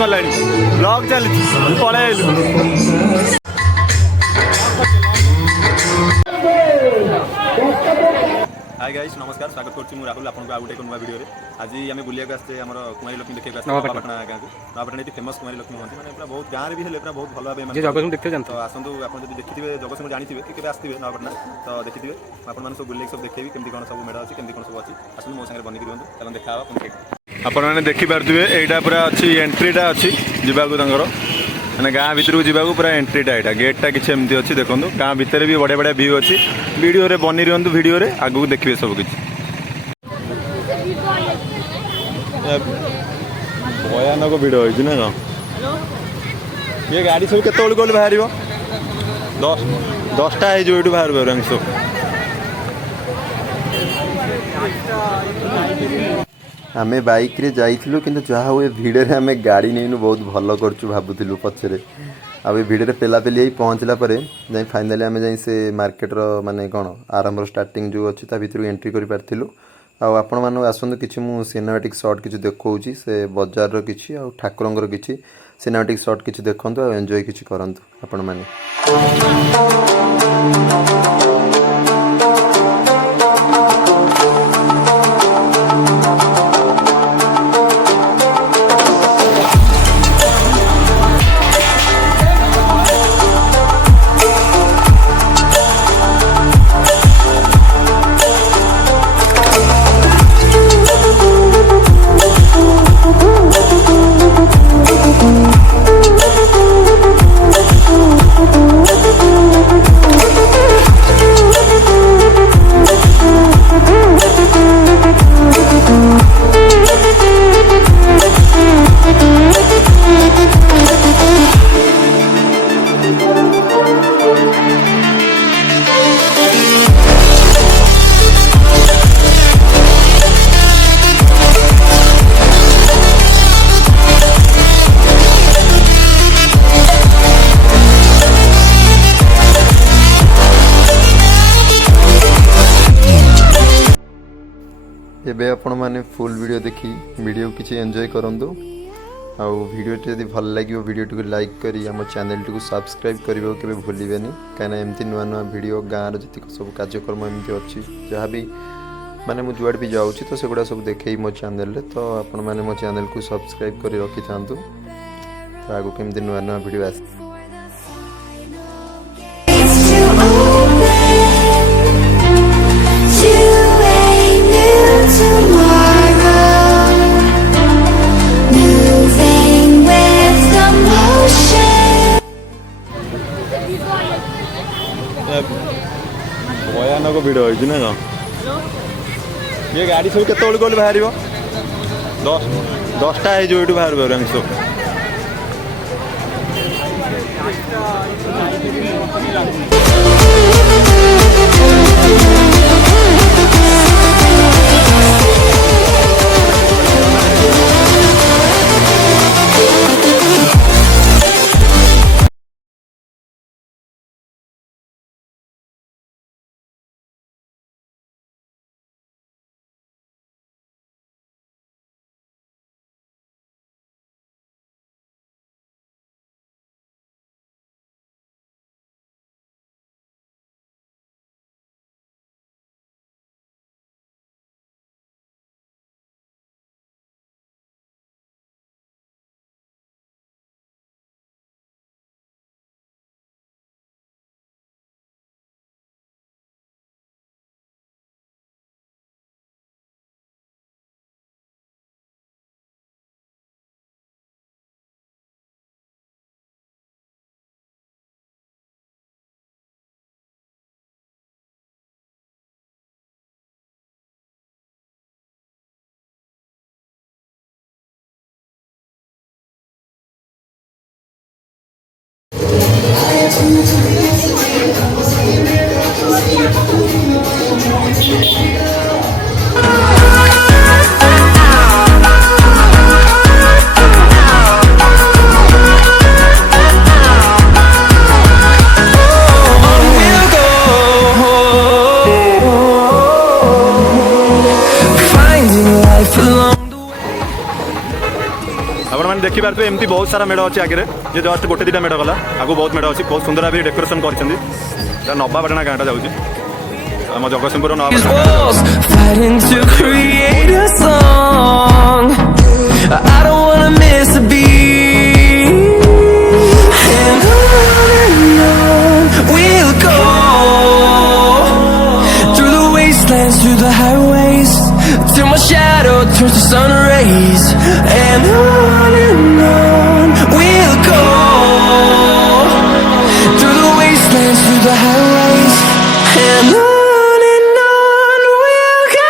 ଗଲାଣି ବ୍ଲଗ ଚାଲିଛି ପଳେଇ ଆଇଲୁ। हाय गाइस नमस्कार स्वागत करुँ मुझे राहुल आपको आउ गोटे नुआ भिडियो आज आम बुलिया आसते आम कुमारी लक्ष्मी देखा नवापाटना गाँव को नवापाटना ये फेमस कुमारी लक्ष्मी हमें मैंने पूरा बहुत गाँव भी है पूरा बहुत भल भाव देखते तो आसतु आप देखिए जगतसिंहपुर जानते कि आसते नवापाटना तो देखिए आप सब बुले सब देखेबी केमती कौन सब मेढ़ अच्छी केमती कौन सब अच्छी आसतु मो सागर बनिक दिखाँ चलो देखा आपण मैंने देखिपे यहाँ पूरा अच्छी एंट्रीटा अच्छी जावाक मैंने गाँ भितर को जावाक पूरा एंट्रीटा यहाँ गेटा किसी एमती अच्छी देखो गाँ भितर भी बढ़िया बढ़िया व्यू अच्छी वीडियो बनी रुहतु वीडियो आगू देखिए सब किसी भयानक भिड़ होती ना कौन ये गाड़ी सब के गल बाहर 10टा हो बाहर बाहर सब आम बाइक रे जाइलु कि जहाँ हुए भिड़े आम गाड़ी नहीं बहुत भल कर भावुलु पचरे आ भिड़े पेलापेली पहुँचला जाए फाइनाली आम जाए से मार्केटर माने कौन आरंभ स्टार्टिंग जो अच्छी भितर एंट्री कर पार्थिलु आपण मानक आसतु कि मुझे सिनेमेटिक शॉट किसी देखी से बजार किसी ठाकुर किसी सिनेमेटिक शॉट किसी देखु आ एंजॉय किसी करूँ आपण मैंने एबे आपण माने फुल वीडियो देखी वीडियो किसी एंजॉय करंतु आउ वीडियो जदि भल लगे वीडियो को लाइक करी आम चैनल को सब्सक्राइब करबो केबे भूलिबेनी काना एमती नुआ नुआ वीडियो गाँव जति सब कार्यक्रम एमती अच्छी जहाँ भी माने मु जुआड भी जाऊँ तो सेगुड़ा सब देखे मो चैनल रे तो आपण माने मो चैनल को सब्सक्राइब करी रखि थांतु तो आगु केमती नुआ नुआ वीडियो आस भयानक भिड़ होती ना कौन ये गाड़ी सब के गल बाहर 10टा हो बाहर बाहर सब आपण मैंने देखिपारे एमती बहुत सारा मेढ़ अच्छे आगे जे जस्ट गोटे दुटा मेढ़ गला आगु बहुत मेढ़ अच्छी बहुत सुंदर भाव डेकोरेशन कर नवापाटना गाँटा जाऊँगी आम Jagatsinghpur through the highways till my shadow turns to sun rays, and on we'll go through the wastelands, through the highways, and on we'll go.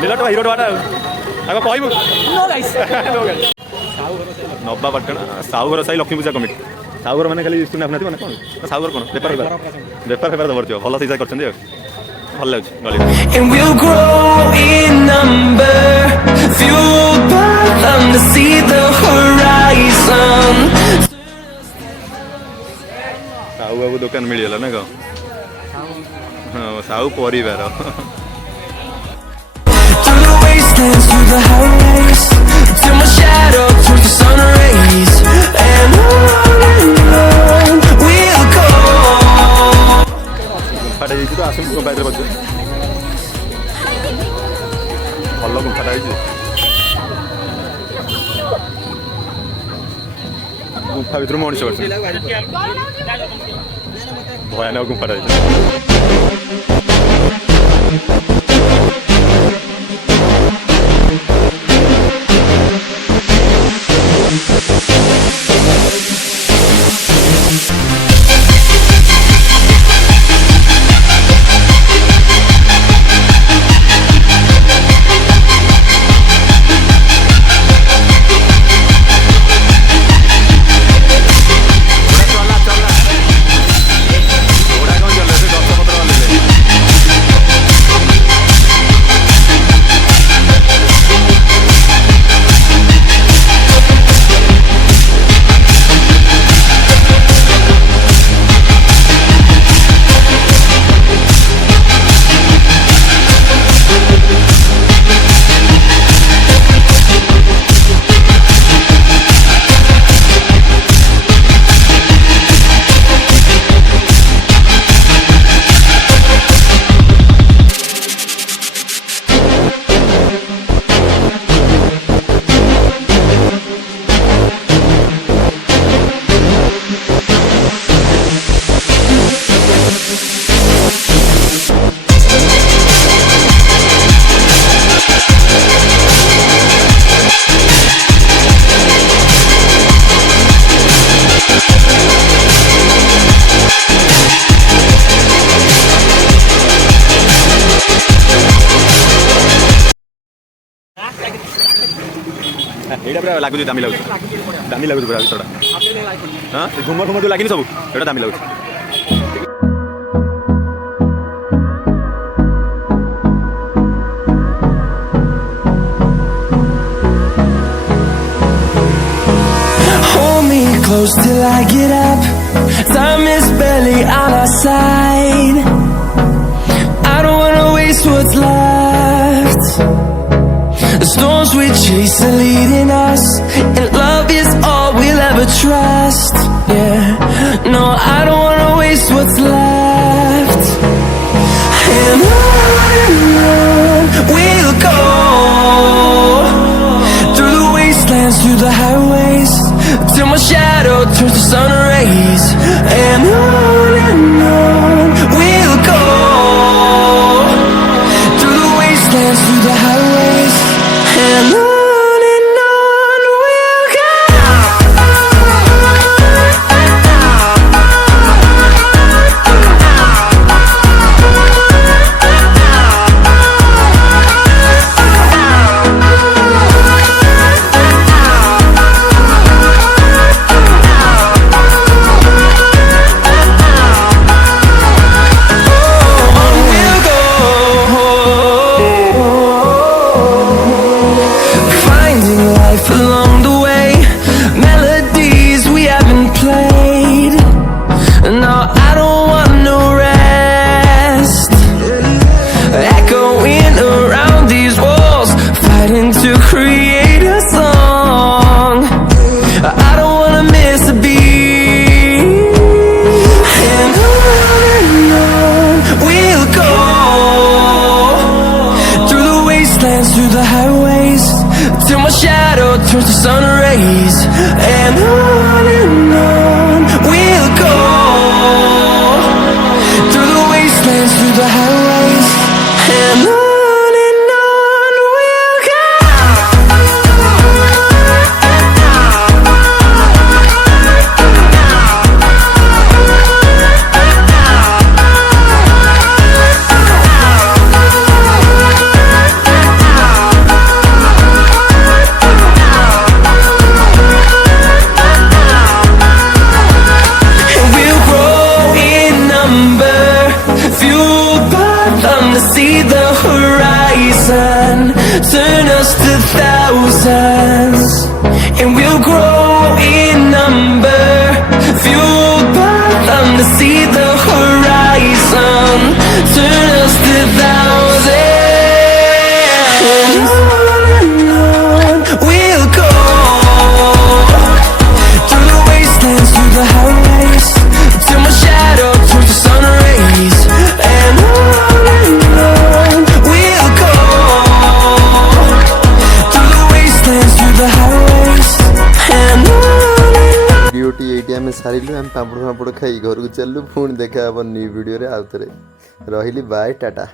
नीला हिरो बाटा आग कह नवापाटना साहूघर साई लक्ष्मी पूजा कमिटी साहूघर मैंने खाली सुना मैंने कौन साहूघर कौन बेपार बेपार बेपार दबर भल सीजा कर भल लगे साहू बाबू दुकान मिलगला ना कौन हाँ साहू परिवार Through the highways till my shadow turns to sun rays, and on we'll go. गुंफाटा तो आस गुंफा बस भल गुंफाटा गुंफा भर मनीष भयानक गुंफाटा ये पूरा लगुच दामी लगुच पूरा भितर हाँ घुमर घुमर जो लगे सब ये दामी लगुच Close till I get up, time is barely on our side. I don't wanna waste what's left. The storms we chase are leading us, and love is all we'll ever trust. Yeah, no, I don't wanna waste what's left. And on we'll go through the wastelands, through the highways, till my shadow turns to sun rays, and on we'll go through the wastelands, through the highways, and on we'll go. wastelands, through the highways, till my shadow turns to sun rays. And on we'll go, through the wastelands, through the highways, and on we'll go. To see the horizon, turn us to thousands, and we'll grow in number, fueled by them. To see the horizon, turn us to thousands, and on we'll go, through the wastelands, through the highways, till my shadow turns to sun rays. And वीडियोटी ये आम सारू आम पापड़ फापड़ खाई घर को चलू पुणी देखा न्यू वीडियो आउ थे रही बाय टाटा।